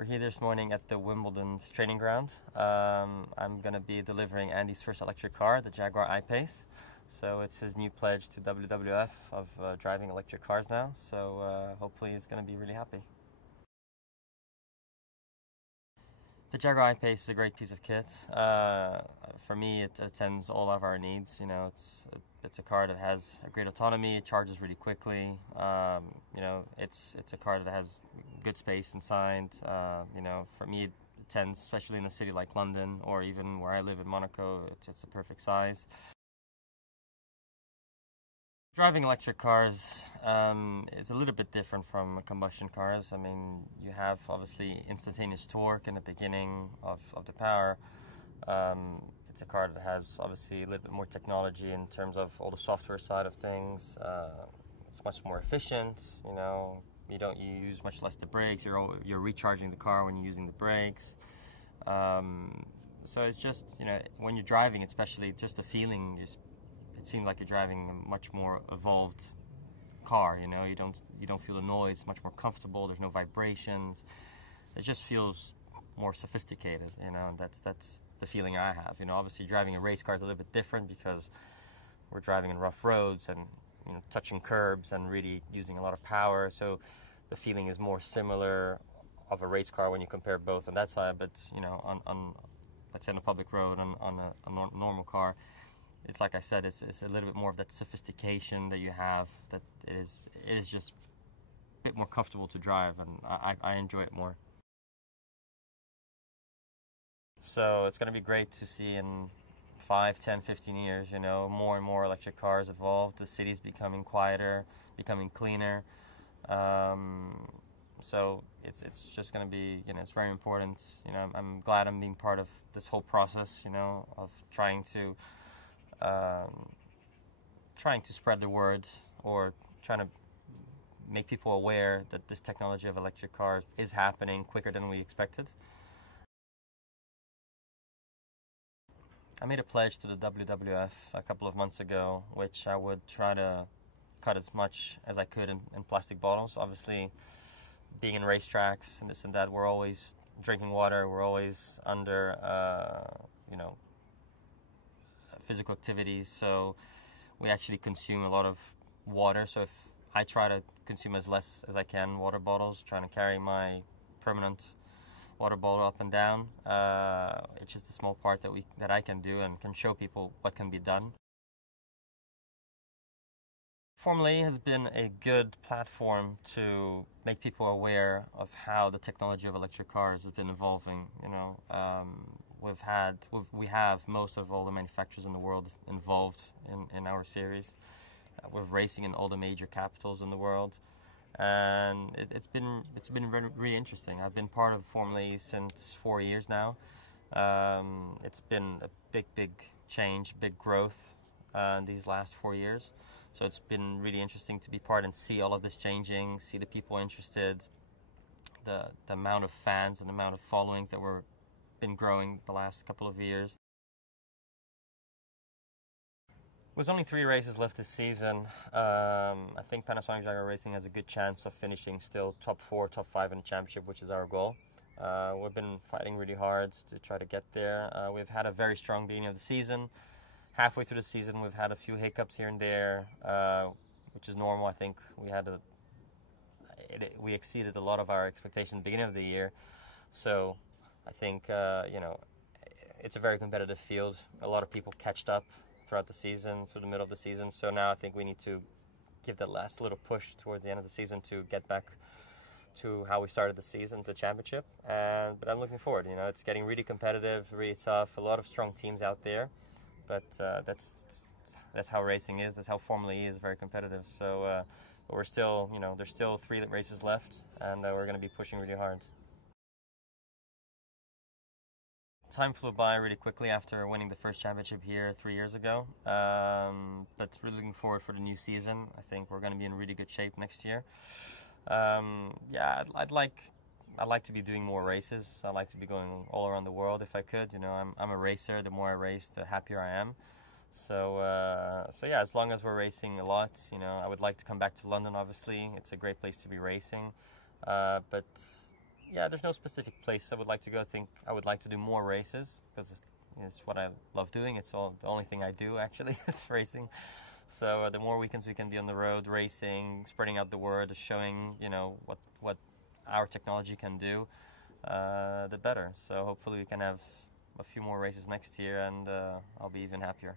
We're here this morning at the Wimbledon's training ground. I'm going to be delivering Andy's first electric car, the Jaguar I-PACE. So it's his new pledge to WWF of driving electric cars now. So hopefully he's going to be really happy. The Jaguar I-PACE is a great piece of kit. For me, it attends all of our needs. You know, it's a car that has a great autonomy. It charges really quickly. You know, it's a car that has good space inside. You know, for me, it attends, especially in a city like London or even where I live in Monaco. It's a perfect size. Driving electric cars is a little bit different from combustion cars. I mean, you have obviously instantaneous torque in the beginning of the power. It's a car that has obviously a little bit more technology in terms of all the software side of things. It's much more efficient. You know, you use much less the brakes. You're recharging the car when you're using the brakes. So it's just, you know, when you're driving, especially just the feeling. It seems like you're driving a much more evolved car. You know, you don't feel the noise. It's much more comfortable. There's no vibrations. It just feels more sophisticated. You know, that's the feeling I have. You know, obviously driving a race car is a little bit different because we're driving in rough roads and, you know, touching curbs and really using a lot of power. So the feeling is more similar of a race car when you compare both on that side. But, you know, on let's say on a public road on a normal car, it's like I said, it's a little bit more of that sophistication that you have, that it is just a bit more comfortable to drive, and I enjoy it more. So it's going to be great to see in 5, 10, 15 years, you know, more and more electric cars evolve. The city's becoming quieter, becoming cleaner. So it's just going to be, you know, it's very important. You know, I'm glad I'm being part of this whole process, you know, of trying to spread the word, or trying to make people aware that this technology of electric cars is happening quicker than we expected. I made a pledge to the WWF a couple of months ago, which I would try to cut as much as I could in plastic bottles. Obviously, being in racetracks and this and that, we're always drinking water, we're always under, you know, physical activities, so we actually consume a lot of water. So if I try to consume as less as I can water bottles, trying to carry my permanent water bottle up and down, it's just a small part that I can do and can show people what can be done. Formula E has been a good platform to make people aware of how the technology of electric cars has been evolving. You know, we have most of all the manufacturers in the world involved in our series. We're racing in all the major capitals in the world, and it's been really interesting. I've been part of Formula E since 4 years now. It's been a big change, big growth in these last 4 years. So it's been really interesting to be part and see all of this changing, see the people interested, the amount of fans and the amount of followings that were been growing the last couple of years. There's only 3 races left this season. I think Panasonic Jaguar Racing has a good chance of finishing still top 4, top 5 in the championship, which is our goal. We've been fighting really hard to try to get there. We've had a very strong beginning of the season. Halfway through the season, we've had a few hiccups here and there, which is normal. I think we exceeded a lot of our expectations at the beginning of the year. So I think, you know, it's a very competitive field. A lot of people catched up throughout the season, through the middle of the season. So now I think we need to give that last little push towards the end of the season to get back to how we started the season, to championship. But I'm looking forward. You know, it's getting really competitive, really tough. A lot of strong teams out there. But that's how racing is. That's how Formula E is, very competitive. So but we're still, you know, there's still 3 races left, and we're going to be pushing really hard. Time flew by really quickly after winning the first championship here 3 years ago. But really looking forward for the new season. I think we're going to be in really good shape next year. Yeah, I'd like to be doing more races. I'd like to be going all around the world if I could. You know, I'm a racer. The more I race, the happier I am. So yeah, as long as we're racing a lot, you know, I would like to come back to London. Obviously, it's a great place to be racing. But Yeah, there's no specific place I would like to go. I think I would like to do more races because it's what I love doing. It's the only thing I do actually. It's racing. So the more weekends we can be on the road racing, spreading out the word, showing what our technology can do, the better. So hopefully we can have a few more races next year, and I'll be even happier.